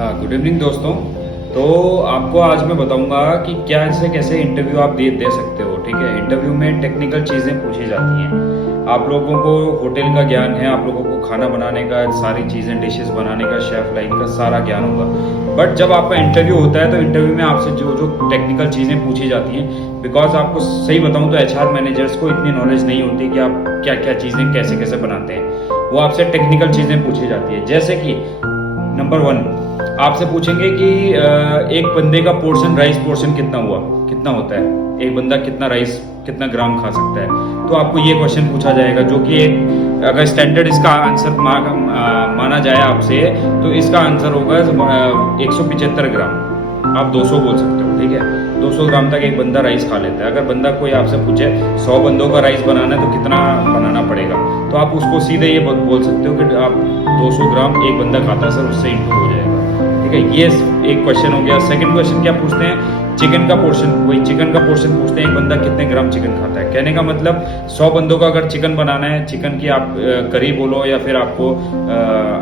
Good evening दोस्तों। तो आपको आज मैं बताऊंगा कि क्या ऐसे कैसे इंटरव्यू आप दे सकते हो। ठीक है, इंटरव्यू में टेक्निकल चीज़ें पूछी जाती हैं। आप लोगों को होटल का ज्ञान है, आप लोगों को खाना बनाने का, सारी चीज़ें डिशेस बनाने का, शेफ लाइन का सारा ज्ञान होगा। बट जब आपका इंटरव्यू होता है तो इंटरव्यू में आपसे जो जो टेक्निकल चीज़ें पूछी जाती हैं, बिकॉज आपको सही बताऊं तो एचआर मैनेजर्स को इतनी नॉलेज नहीं होती कि आप क्या क्या चीज़ें कैसे कैसे बनाते हैं। वो आपसे टेक्निकल चीज़ें पूछी जाती है, जैसे कि नंबर 1 आपसे पूछेंगे कि एक बंदे का पोर्शन, राइस पोर्शन कितना होता है, एक बंदा कितना राइस कितना ग्राम खा सकता है। तो आपको ये क्वेश्चन पूछा जाएगा, जो कि एक अगर स्टैंडर्ड इसका आंसर माना जाए आपसे, तो इसका आंसर होगा 175 ग्राम। आप 200 बोल सकते हो। ठीक है, 200 ग्राम तक एक बंदा राइस खा लेता है। अगर बंदा कोई आपसे पूछे 100 बंदों का राइस बनाना है तो कितना बनाना पड़ेगा, तो आप उसको सीधे ये बोल सकते हो कि आप 200 ग्राम एक बंदा खाता है सर, उससे इंटू हो जाएगा। ठीक है, ये एक क्वेश्चन हो गया। सेकंड क्वेश्चन क्या पूछते हैं, चिकन का पोर्शन। वही चिकन का पोर्शन पूछते हैं, एक बंदा कितने ग्राम चिकन खाता है। कहने का मतलब 100 बंदों का अगर चिकन बनाना है, चिकन की आप करी बोलो या फिर आपको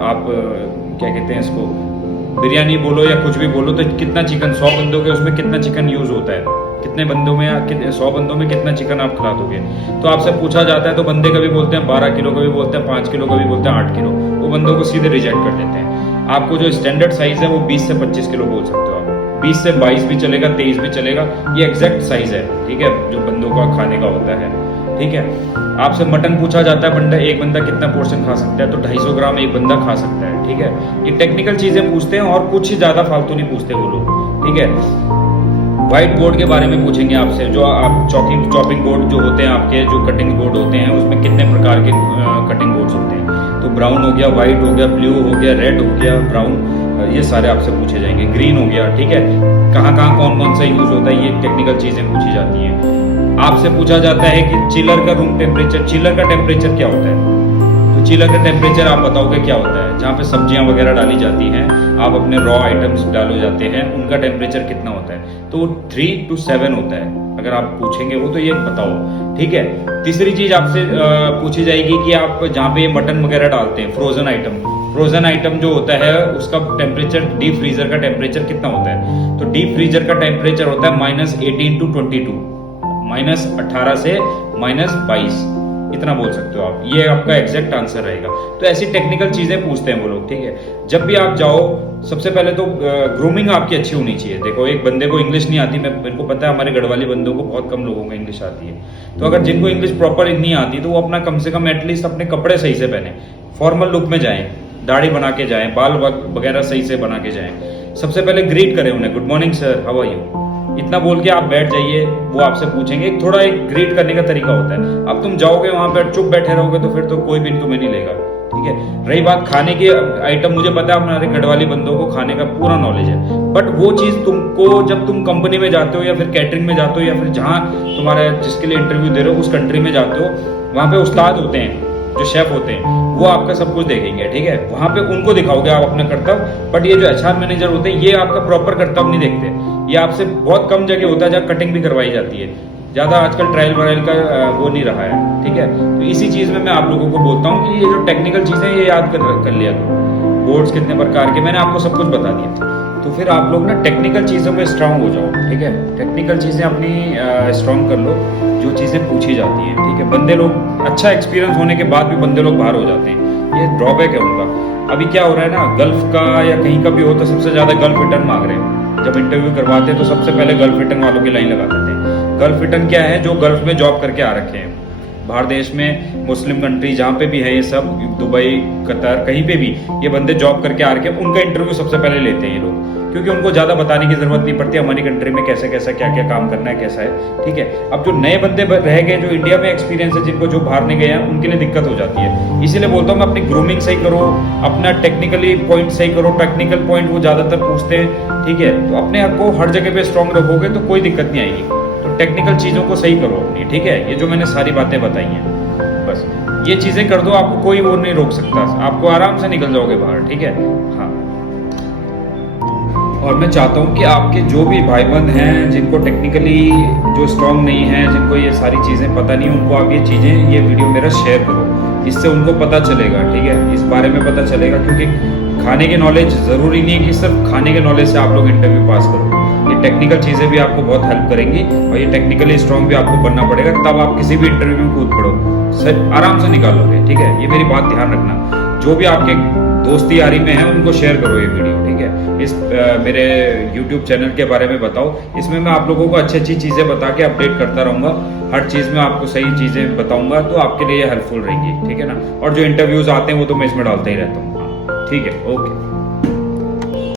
आप क्या कहते हैं इसको, बिरयानी बोलो या कुछ भी बोलो, तो कितना चिकन 100 बंदों के उसमें कितना चिकन यूज होता है, कितने बंदों में 100 बंदों में कितना चिकन आप खिला दोगे। तो आपसे पूछा जाता है, तो बंदे कभी बोलते हैं 12 किलो, कभी बोलते हैं 5 किलो, कभी बोलते हैं 8 किलो। वो बंदों को सीधे रिजेक्ट कर देते हैं। आपको जो स्टैंडर्ड साइज है वो 20 से 25 किलो बोल सकते हो आप। 20 से 22 भी चलेगा, 23 भी चलेगा, ये एग्जैक्ट साइज है। ठीक है, जो बंदों का खाने का होता है। ठीक है, आपसे मटन पूछा जाता है, एक बंदा कितना पोर्शन खा सकता है, तो 250 ग्राम एक बंदा खा सकता है। ठीक है, ये टेक्निकल चीजें पूछते हैं और कुछ ज्यादा फालतू नहीं पूछते वो लोग। ठीक है, व्हाइट बोर्ड के बारे में पूछेंगे आपसे, जो आप चॉपिंग बोर्ड जो होते हैं आपके, जो कटिंग बोर्ड होते हैं, उसमें कितने प्रकार के कटिंग बोर्ड्स होते हैं। तो ब्राउन हो गया, व्हाइट हो गया, ब्लू हो गया, रेड हो गया, ब्राउन, ये सारे आपसे पूछे जाएंगे। ग्रीन हो गया। ठीक है, कहाँ कहाँ कौन कौन सा यूज होता है, ये टेक्निकल चीजें पूछी जाती हैं। आपसे पूछा जाता है कि चिलर का रूम टेम्परेचर, चिलर का टेम्परेचर क्या होता है। तो चिलर का टेम्परेचर आप बताओगे क्या होता है, जहाँ पे सब्जियां वगैरह डाली जाती हैं, आप अपने रॉ आइटम्स डाले जाते हैं, उनका टेम्परेचर कितना होता है। तो 3 to 7 होता है। अगर आप पूछेंगे वो, तो ये बताओ। ठीक है, तीसरी चीज आपसे पूछी जाएगी कि आप जहाँ पे मटन वगैरह डालते हैं, फ्रोजन आइटम जो होता है उसका टेम्परेचर, डीप फ्रीजर का टेम्परेचर कितना होता है। तो डीप फ्रीजर का टेम्परेचर होता है -18 to 22, -18 से -22, इतना बोल सकते हो आप। ये आपका एग्जैक्ट आंसर रहेगा। तो ऐसी टेक्निकल चीजें पूछते हैं वो लोग। ठीक है, जब भी आप जाओ, सबसे पहले तो ग्रूमिंग आपकी अच्छी होनी चाहिए। देखो, एक बंदे को इंग्लिश नहीं आती, मेरे को पता है हमारे गढ़वाली बंदों को बहुत कम लोगों को इंग्लिश आती है। तो अगर जिनको इंग्लिश प्रॉपर नहीं आती, तो वो अपना कम से कम एटलीस्ट अपने कपड़े सही से पहने, फॉर्मल लुक में जाएं, दाढ़ी बना के जाएं, बाल वगैरह सही से बना के जाएं। सबसे पहले ग्रीट करें उन्हें, good morning sir, how are you, इतना बोल के आप बैठ जाइए। वो आपसे पूछेंगे, एक ग्रीट करने का तरीका होता है। अब तुम जाओगे वहां पर चुप बैठे रहोगे तो फिर तो कोई भी तुम्हें नहीं लेगा। ठीक है, रही बात खाने के आइटम, मुझे पता है हमारे गढ़वाली बंदों को खाने का पूरा नॉलेज है, बट वो चीज तुमको जब तुम कंपनी में जाते हो या फिर कैटरिंग में जाते हो या फिर जहां तुम्हारे जिसके लिए इंटरव्यू दे रहे हो उस कंट्री में जाते हो, वहां पे उस्ताद होते हैं, जो शेफ होते हैं, वो आपका सब कुछ देखेंगे। ठीक है, वहां पे उनको दिखाओगे आप अपना कर्तव्य। बट ये जो एचआर मैनेजर होते हैं, ये आपका प्रॉपर कर्तव्य नहीं देखते। ये आपसे बहुत कम जगह होता है जहाँ कटिंग भी करवाई जाती है, ज्यादा आजकल ट्रायल वायल का वो नहीं रहा है। ठीक है, तो इसी चीज में मैं आप लोगों को बोलता हूँ कि ये जो टेक्निकल चीजें ये याद कर लिया करो। बोर्ड्स कितने प्रकार के, मैंने आपको सब कुछ बता दिया। तो फिर आप लोग ना टेक्निकल चीज़ों में स्ट्रांग हो जाओ। ठीक है, टेक्निकल चीज़ें अपनी स्ट्रांग कर लो, जो चीज़ें पूछी जाती हैं। ठीक है, बंदे लोग अच्छा एक्सपीरियंस होने के बाद भी बंदे लोग बाहर हो जाते हैं, ये ड्रॉबैक है उनका। अभी क्या हो रहा है ना, गल्फ का या कहीं का भी हो तो सबसे ज़्यादा गल्फ रिटर्न मांग रहे हैं। जब इंटरव्यू करवाते हैं तो सबसे पहले गल्फ रिटर्न वालों की लाइन लगा देते हैं। गल्फ रिटर्न क्या है, जो गल्फ में जॉब करके आ रखे हैं। बाहर देश में मुस्लिम कंट्री जहाँ पे भी है, ये सब दुबई, कतर, कहीं पे भी ये बंदे जॉब करके आ रखे हैं, उनका इंटरव्यू सबसे पहले लेते हैं ये लोग, क्योंकि उनको ज्यादा बताने की जरूरत नहीं पड़ती हमारी कंट्री में कैसे कैसा क्या क्या काम करना है, कैसा है। ठीक है, अब जो नए बंदे रह गए, जो इंडिया में एक्सपीरियंस है, जिनको जो बाहर नहीं गए हैं, उनके लिए दिक्कत हो जाती है। इसीलिए बोलता हूँ मैं, अपनी ग्रूमिंग सही करो, अपना टेक्निकली पॉइंट सही करो। टेक्निकल पॉइंट वो ज्यादातर पूछते हैं। ठीक है, तो अपने आप को हर जगह पे स्ट्रांग रखोगे तो कोई दिक्कत नहीं आएगी। तो टेक्निकल चीजों को सही करो अपनी। ठीक है, ये जो मैंने सारी बातें बताई हैं, बस ये चीजें कर दो, आपको कोई वो नहीं रोक सकता, आपको आराम से निकल जाओगे बाहर। ठीक है, हाँ। और मैं चाहता हूँ कि आपके जो भी भाई बंद हैं, जिनको टेक्निकली जो स्ट्रांग नहीं है, जिनको ये सारी चीज़ें पता नहीं, उनको आप ये चीज़ें, ये वीडियो मेरा शेयर करो, इससे उनको पता चलेगा। ठीक है, इस बारे में पता चलेगा, क्योंकि खाने के नॉलेज ज़रूरी नहीं है कि सिर्फ खाने के नॉलेज से आप लोग इंटरव्यू पास करो। ये टेक्निकल चीज़ें भी आपको बहुत हेल्प करेंगी और ये टेक्निकली स्ट्रांग भी आपको बनना पड़ेगा, तब आप किसी भी इंटरव्यू में कूद पड़ो, आराम से निकालोगे। ठीक है, ये मेरी बात ध्यान रखना। जो भी आपके दोस्ती यारी में है उनको शेयर करो ये वीडियो। ठीक है, इस मेरे YouTube चैनल के बारे में बताओ। इसमें मैं आप लोगों को अच्छी अच्छी चीज़ें बता के अपडेट करता रहूँगा। हर चीज़ में आपको सही चीज़ें बताऊँगा, तो आपके लिए हेल्पफुल रहेंगी। ठीक है ना, और जो इंटरव्यूज़ आते हैं वो तो मैं इसमें डालता ही रहता हूँ। ठीक है, ओके।